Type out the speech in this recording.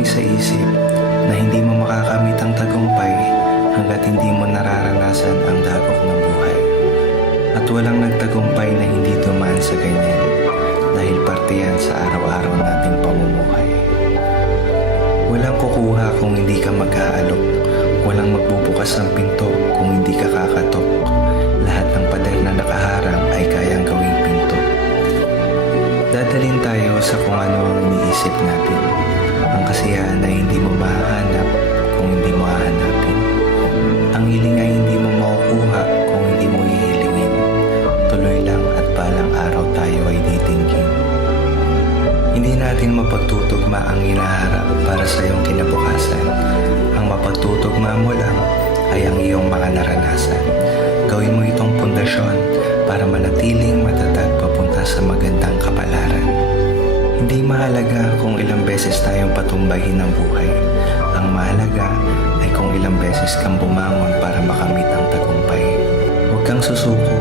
mong isaisip na hindi mo makakamit ang tagumpay hanggat hindi mo nararanasan ang dagok ng buhay. At walang nagtagumpay na hindi dumaan sa ganyan dahil parte yan sa araw-araw nating pamumuhay. Walang kukuha kung hindi ka mag-aalok. Walang magbubukas ng pinto kung hindi ka kakatok. Lahat ng pader na nakaharang ay kayang gawing pinto. Dadalhin tayo sa kung ano ang iniisip natin. Ang kasiyahan ay hindi mo mahahanap kung hindi mo hahanapin. Ang hiling ay hindi mo makukuha kung hindi mo hihilingin. Tuloy lang at balang araw tayo ay titingin. Hindi natin mapagtutugma ang hinaharap para sa iyong kinabukasan. Ang mapagtutugma mo lang ay ang iyong mga naranasan. Gawin mo itong pundasyon para manatiling matatag papunta sa magandang kapalaran. Hindi mahalaga kung ilang beses tayong patumbahin ng buhay. Ang mahalaga ay kung ilang beses kang bumangon para makamit ang tagumpay. Huwag kang susuko